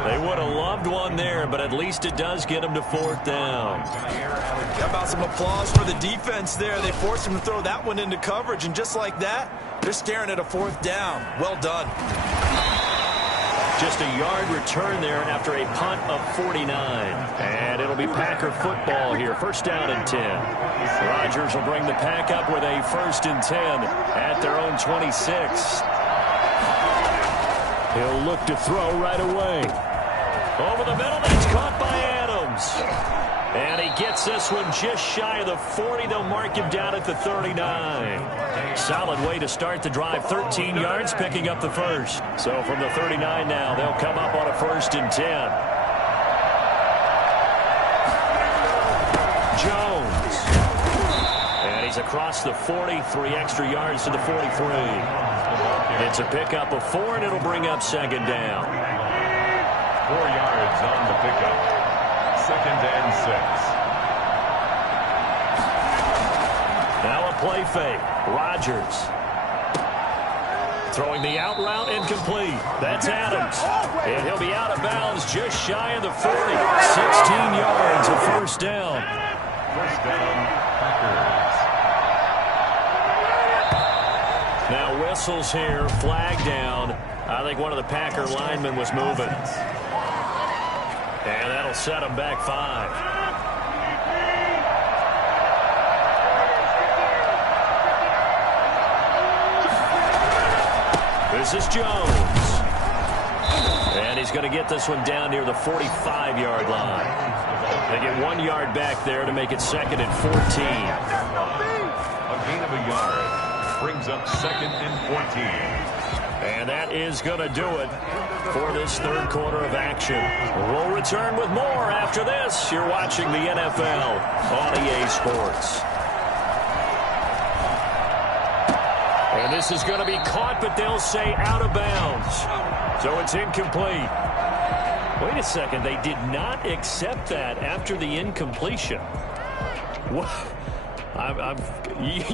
They would have loved one there, but at least it does get them to 4th down. How about some applause for the defense there? They forced him to throw that one into coverage, and just like that, they're staring at a 4th down. Well done. Just a yard return there after a punt of 49. And it'll be Packer football here. First down and 10. Rodgers will bring the Pack up with a 1st and 10 at their own 26. He'll look to throw right away. Over the middle, that's caught by Adams. And he gets this one just shy of the 40. They'll mark him down at the 39. Solid way to start the drive. 13 yards, picking up the first. So from the 39 now, they'll come up on a 1st and 10. Jones. And he's across the 40. 3 extra yards to the 43. It's a pickup of 4, and it'll bring up 2nd down. 4 yards on the pickup. 2nd and 6. Now a play fake. Rodgers. Throwing the out route, incomplete. That's Adams. And he'll be out of bounds just shy of the 40. 16 yards, a 1st down. 1st down, Packers. Now whistles here, flag down. I think one of the Packer linemen was moving. And that'll set him back 5. This is Jones. And he's going to get this one down near the 45-yard line. They get 1 yard back there to make it 2nd and 14. A gain of a yard brings up 2nd and 14. And that is going to do it for this 3rd quarter of action. We'll return with more after this. You're watching the NFL on EA Sports. And this is going to be caught, but they'll say out of bounds. So it's incomplete. Wait a second. They did not accept that after the incompletion. What?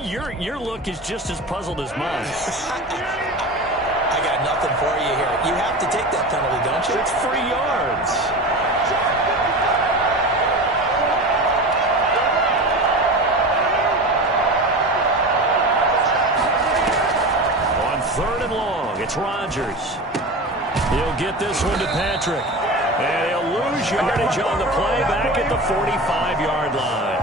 Your look is just as puzzled as mine. I got nothing for you here. You have to take that penalty, don't you? It's 3 yards. On 3rd and long, it's Rodgers. He'll get this one to Patrick. And he'll lose yardage on the play back at the 45-yard line.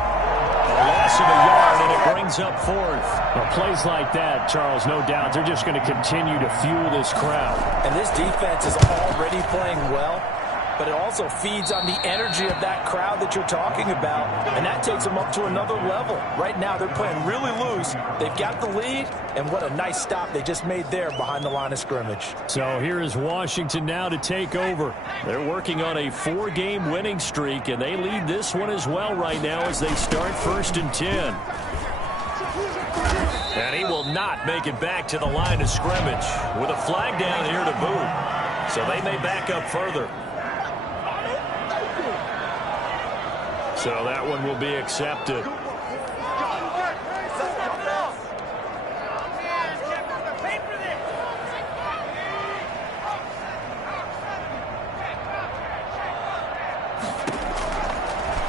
A loss of a yard, and it brings up 4th. Well, plays like that, Charles, no doubt, they're just going to continue to fuel this crowd. And this defense is already playing well, but it also feeds on the energy of that crowd that you're talking about, and that takes them up to another level. Right now, they're playing really loose. They've got the lead, and what a nice stop they just made there behind the line of scrimmage. So here is Washington now to take over. They're working on a 4-game winning streak, and they lead this one as well right now as they start 1st and 10. And he will not make it back to the line of scrimmage with a flag down here to boot. So they may back up further. So that one will be accepted.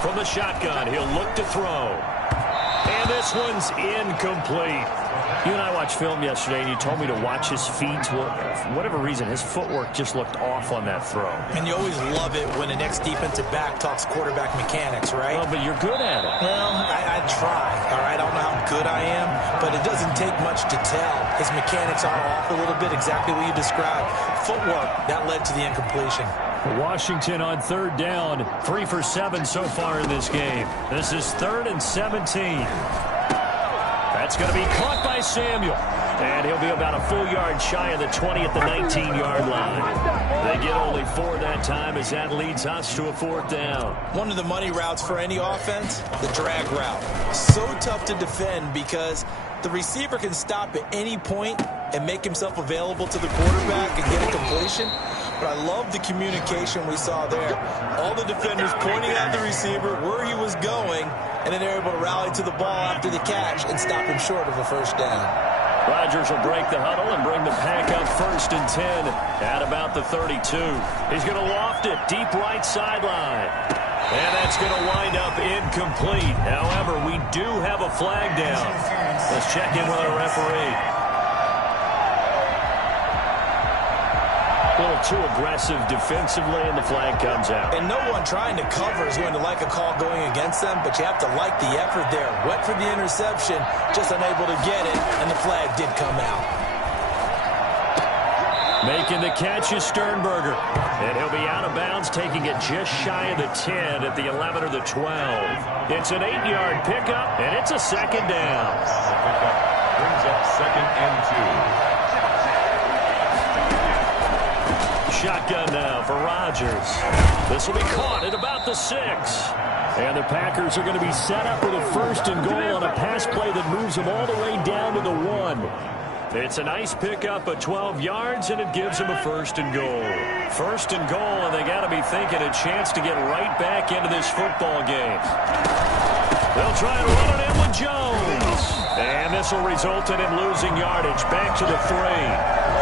From the shotgun, he'll look to throw. And this one's incomplete. You and I watched film yesterday, and you told me to watch his feet. Well, for whatever reason, his footwork just looked off on that throw. And you always love it when an ex-defensive back talks quarterback mechanics, right? Well, but you're good at it. Well, I try, all right? I don't know how good I am, but it doesn't take much to tell. His mechanics are off a little bit, exactly what you described. Footwork, that led to the incompletion. Washington on 3rd down. 3 for 7 so far in this game. This is 3rd and 17. That's going to be caught by Samuel. And he'll be about a full yard shy of the 20 at the 19-yard line. They get only 4 that time as that leads us to a 4th down. One of the money routes for any offense, the drag route. So tough to defend because the receiver can stop at any point and make himself available to the quarterback and get a completion. But I love the communication we saw there. All the defenders pointing at the receiver where he was going, and then they're able to rally to the ball after the catch and stop him short of a 1st down. Rodgers will break the huddle and bring the Pack up 1st and 10 at about the 32. He's going to loft it deep right sideline. And that's going to wind up incomplete. However, we do have a flag down. Let's check in with our referee. A little too aggressive defensively, and the flag comes out. And no one trying to cover is going to like a call going against them, but you have to like the effort there. Went for the interception, just unable to get it, and the flag did come out. Making the catch is Sternberger. And he'll be out of bounds, taking it just shy of the 10 at the 11 or the 12. It's an 8-yard pickup, and it's a second down. The pickup brings up 2nd and 2. Shotgun now for Rodgers. This will be caught at about the 6. And the Packers are going to be set up with a 1st and goal on a pass play that moves them all the way down to the 1. It's a nice pickup of 12 yards, and it gives them a 1st and goal. 1st and goal, and they got to be thinking a chance to get right back into this football game. They'll try and run it in with Jones. And this will result in him losing yardage back to the 3.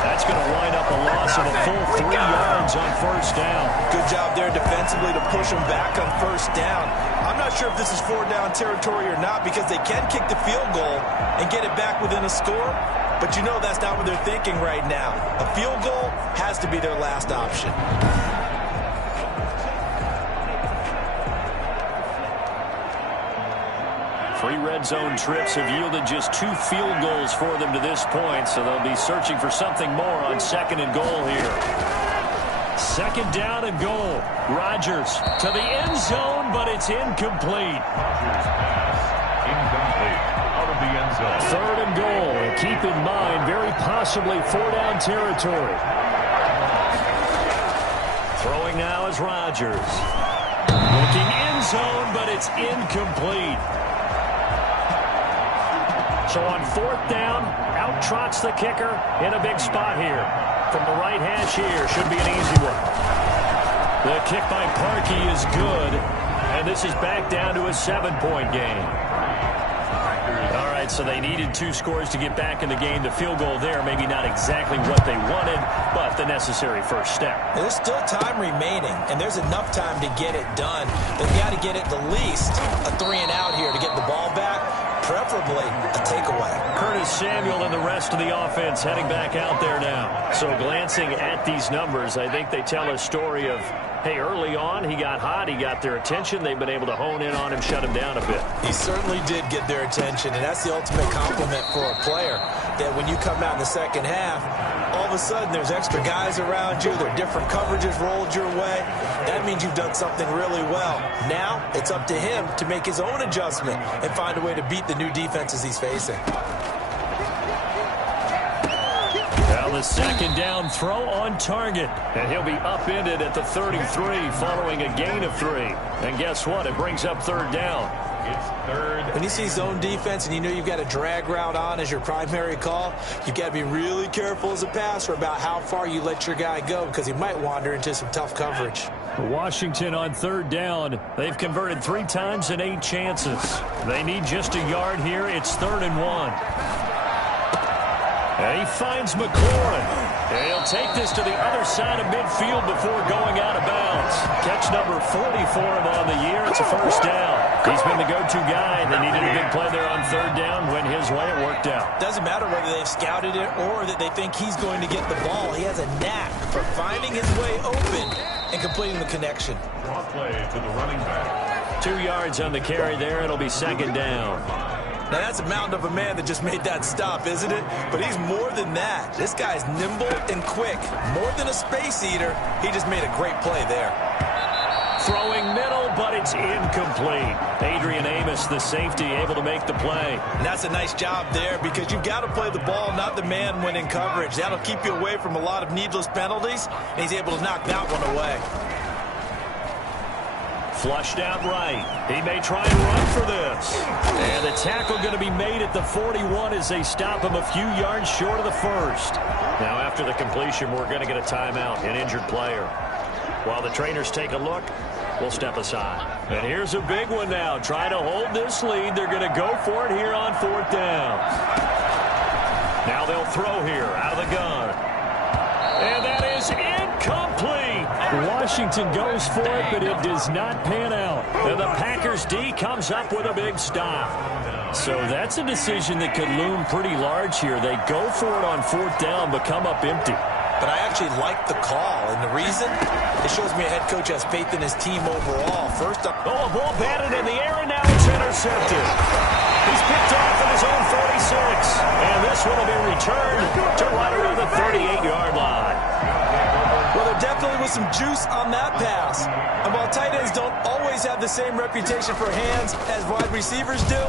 That's going to wind up a loss of a full 3 yards on 1st down. Good job there defensively to push him back on 1st down. I'm not sure if this is 4-down territory or not because they can kick the field goal and get it back within a score. But you know that's not what they're thinking right now. A field goal has to be their last option. 3 red zone trips have yielded just 2 field goals for them to this point, so they'll be searching for something more on 2nd and goal here. 2nd down and goal. Rodgers to the end zone, but it's incomplete. Rodgers pass incomplete out of the end zone. 3rd and goal. And keep in mind, very possibly 4-down territory. Throwing now is Rodgers. Looking end zone, but it's incomplete. So on 4th down, out trots the kicker in a big spot here. From the right hash here, should be an easy one. The kick by Parkey is good, and this is back down to a 7-point game. All right, so they needed 2 scores to get back in the game. The field goal there, maybe not exactly what they wanted, but the necessary first step. There's still time remaining, and there's enough time to get it done. They've got to get at the least a 3-and-out here to get the ball back, preferably a takeaway. Curtis Samuel and the rest of the offense heading back out there now. So glancing at these numbers, I think they tell a story of, hey, early on, he got hot, he got their attention. They've been able to hone in on him, shut him down a bit. He certainly did get their attention, and that's the ultimate compliment for a player, that when you come out in the second half, all of a sudden there's extra guys around you, there are different coverages rolled your way. That means you've done something really well. Now it's up to him to make his own adjustment and find a way to beat the new defenses he's facing. Now the 2nd down throw on target, and he'll be upended at the 33 following a gain of 3. And guess what? It brings up 3rd down. It's 3rd. When you see zone defense and you know you've got a drag route on as your primary call, you've got to be really careful as a passer about how far you let your guy go because he might wander into some tough coverage. Washington on 3rd down. They've converted 3 times in 8 chances. They need just a yard here. It's 3rd and 1. And he finds McLaurin. And he'll take this to the other side of midfield before going out of bounds. Catch number 40 for him on the year. It's a 1st down. He's been the go-to guy. They needed a big play there on 3rd down. Went his way. It worked out. Doesn't matter whether they've scouted it or that they think he's going to get the ball. He has a knack for finding his way open and completing the connection. Draw play to the running back. 2 yards on the carry there. It'll be 2nd down. Now, that's a mountain of a man that just made that stop, isn't it? But he's more than that. This guy's nimble and quick. More than a space eater, he just made a great play there. Throwing middle, but it's incomplete. Adrian Amos, the safety, able to make the play. And that's a nice job there because you've got to play the ball, not the man when in coverage. That'll keep you away from a lot of needless penalties, and he's able to knock that one away. Flushed out right. He may try and run for this. And the tackle going to be made at the 41 as they stop him a few yards short of the 1st. Now after the completion, we're going to get a timeout, an injured player. While the trainers take a look, we'll step aside. And here's a big one now. Trying to hold this lead. They're going to go for it here on 4th down. Now they'll throw here out of the gun. And that is incomplete. Washington goes for it, but it does not pan out. And the Packers D comes up with a big stop. So that's a decision that could loom pretty large here. They go for it on 4th down, but come up empty. but I actually like the call. And the reason? It shows me a head coach has faith in his team overall. First up. Oh, a ball batted in the air, and now it's intercepted. He's picked off at his own 46. And this one will be returned to right around the 38-yard line. Well, there definitely was some juice on that pass. And while tight ends don't always have the same reputation for hands as wide receivers do,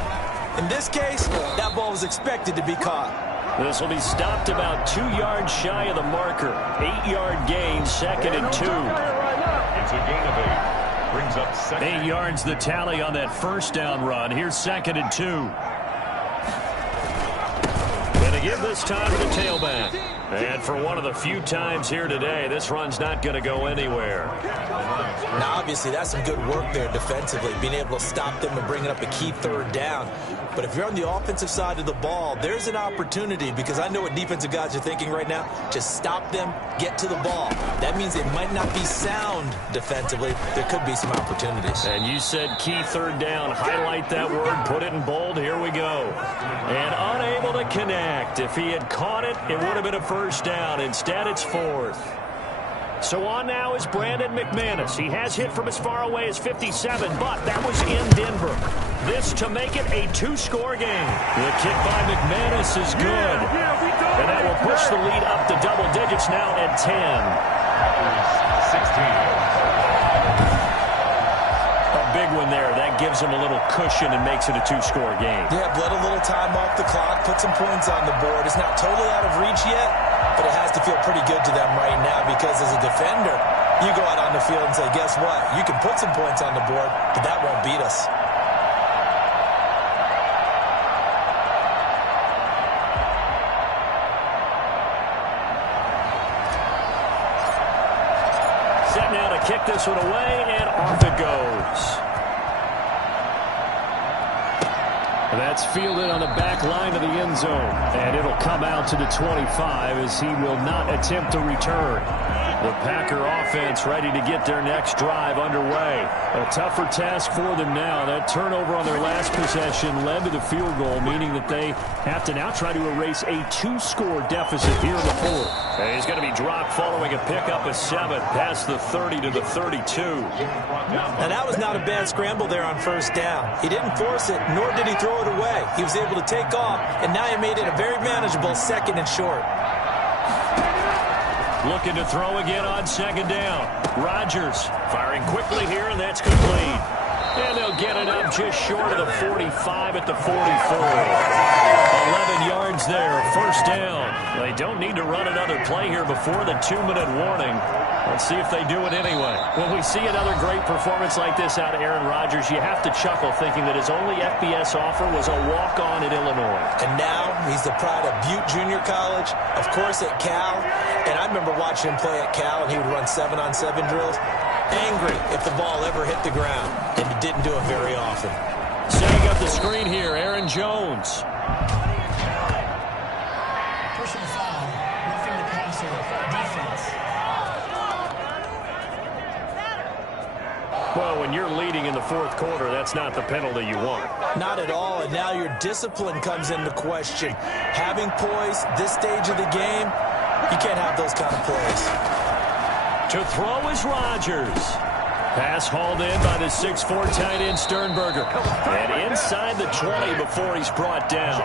in this case, that ball was expected to be caught. This will be stopped about 2 yards shy of the marker. 8-yard gain, 2nd and 2. It's a gain of 8. Brings up 2nd. 8 yards the tally on that first down run. Here's 2nd and 2. Going to give this time to the tailback. And for one of the few times here today, this run's not going to go anywhere. Now, obviously, that's some good work there defensively, being able to stop them and bringing up a key third down. But if you're on the offensive side of the ball, there's an opportunity, because I know what defensive guys are thinking right now. Just stop them, get to the ball. That means they might not be sound defensively. There could be some opportunities. And you said key third down. Highlight that word, put it in bold. Here we go. And unable to connect. If he had caught it, it would have been a first down. Instead, it's 4th. So on now is Brandon McManus. He has hit from as far away as 57, but that was in Denver. This to make it a 2-score game. The kick by McManus is good. And that will push the lead up to double digits now at 10. 16. Big one there. That gives them a little cushion and makes it a 2-score game. Yeah, bled a little time off the clock, put some points on the board. It's not totally out of reach yet, but it has to feel pretty good to them right now, because as a defender, you go out on the field and say, guess what? You can put some points on the board, but that won't beat us. Set now to kick this one away, and off it goes. That's fielded on the back line of the end zone. And it'll come out to the 25 as he will not attempt to return. The Packer offense ready to get their next drive underway. A tougher task for them now. That turnover on their last possession led to the field goal, meaning that they have to now try to erase a 2-score deficit here in the 4th. And he's going to be dropped following a pickup of 7 past the 30 to the 32. Now, that was not a bad scramble there on first down. He didn't force it, nor did he throw it away. He was able to take off, and now he made it a very manageable 2nd and short. Looking to throw again on 2nd down. Rodgers firing quickly here, and that's complete. And they'll get it up just short of the 45 at the 44. 11 yards there, first down. They don't need to run another play here before the 2-minute warning. Let's see if they do it anyway. When we see another great performance like this out of Aaron Rodgers, you have to chuckle thinking that his only FBS offer was a walk-on at Illinois. And now he's the pride of Butte Junior College, of course at Cal. And I remember watching him play at Cal, and he would run 7-on-7 drills. Angry if the ball ever hit the ground, and he didn't do it very often. Setting up the screen here, Aaron Jones. Personal foul, roughing the passer, defense. Well, when you're leading in the 4th quarter, that's not the penalty you want. Not at all, and now your discipline comes into question. Having poise this stage of the game, you can't have those kind of plays. To throw is Rodgers. Pass hauled in by the 6'4" tight end Sternberger. And inside the 20 before he's brought down.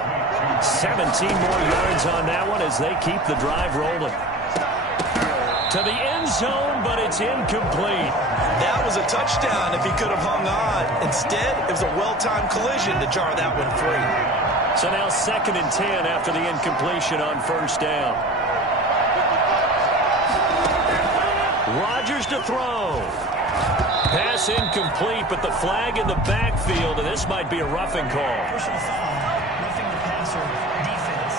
17 more yards on that one as they keep the drive rolling. To the end zone, but it's incomplete. That was a touchdown if he could have hung on. Instead, it was a well-timed collision to jar that one free. So now 2nd and 10 after the incompletion on first down. Rodgers to throw. Pass incomplete, but the flag in the backfield, and this might be a roughing call. Personal foul, roughing the passer, defense.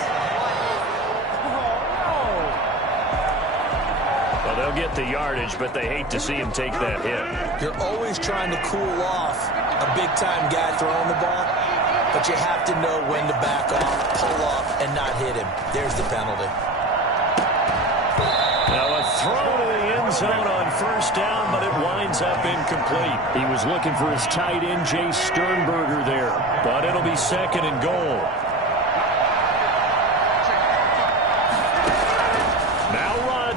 Well, they'll get the yardage, but they hate to see him take that hit. You're always trying to cool off a big-time guy throwing the ball, but you have to know when to back off, pull up, and not hit him. There's the penalty. Now a throw to the end zone on first down, but it winds up incomplete. He was looking for his tight end, Jay Sternberger there, but it'll be 2nd and goal.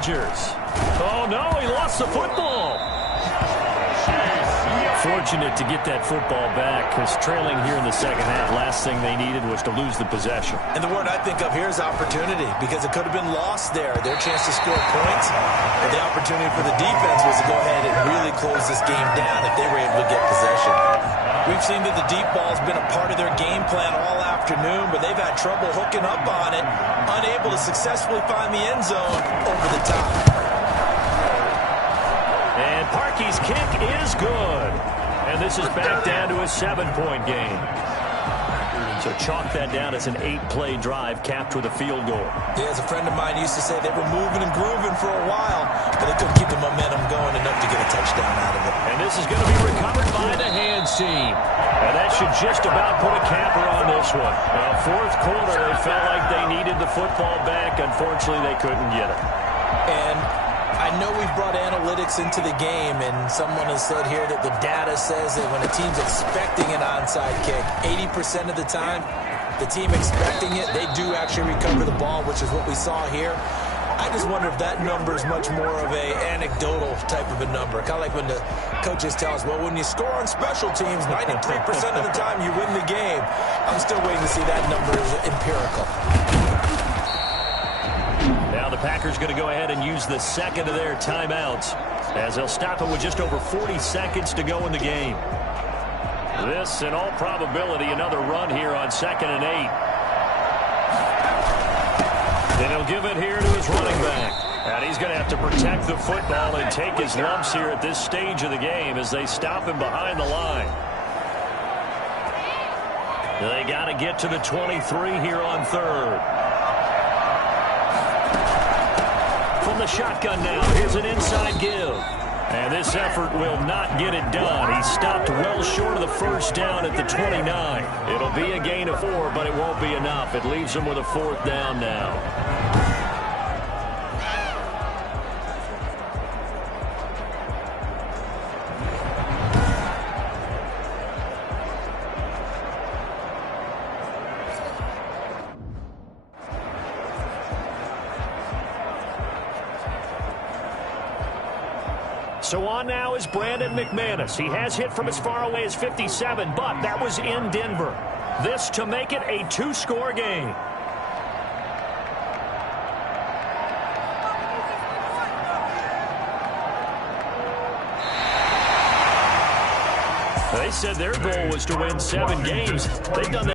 Chargers. Oh, no, he lost the football. Fortunate to get that football back, because trailing here in the second half, last thing they needed was to lose the possession. And the word I think of here is opportunity, because it could have been lost there. Their chance to score points, but the opportunity for the defense was to go ahead and really close this game down if they were able to get possession. We've seen that the deep ball has been a part of their game plan all afternoon, but they've had trouble hooking up on it, unable to successfully find the end zone over the top. And Parkey's kick is good. And this is back down to a 7-point game. So chalk that down as an 8-play drive capped with a field goal. Yeah, as a friend of mine used to say, they were moving and grooving for a while, but they couldn't keep the momentum going enough to get a touchdown out of it. And this is going to be recovered by the hands team. And that should just about put a capper on this one. Now, fourth quarter, they felt like they needed the football back. Unfortunately, they couldn't get it. And I know we've brought analytics into the game, and someone has said here that the data says that when a team's expecting an onside kick, 80% of the time, the team expecting it, they do actually recover the ball, which is what we saw here. I just wonder if that number is much more of a anecdotal type of a number. Kind of like when the coaches tell us, well, when you score on special teams, 93% of the time you win the game. I'm still waiting to see that number is empirical. Now the Packers going to go ahead and use the second of their timeouts, as they'll stop it with just over 40 seconds to go in the game. This, in all probability, another run here on 2nd and 8. And he'll give it here to his running back. And he's going to have to protect the football and take his lumps here at this stage of the game as they stop him behind the line. They got to get to the 23 here on 3rd. From the shotgun now, here's an inside give. And this effort will not get it done. He stopped well short of the first down at the 29. It'll be a gain of 4, but it won't be enough. It leaves him with a 4th down now. So on now is Brandon McManus. He has hit from as far away as 57, but that was in Denver. This to make it a 2-score game. They said their goal was to win 7 games. They've done that.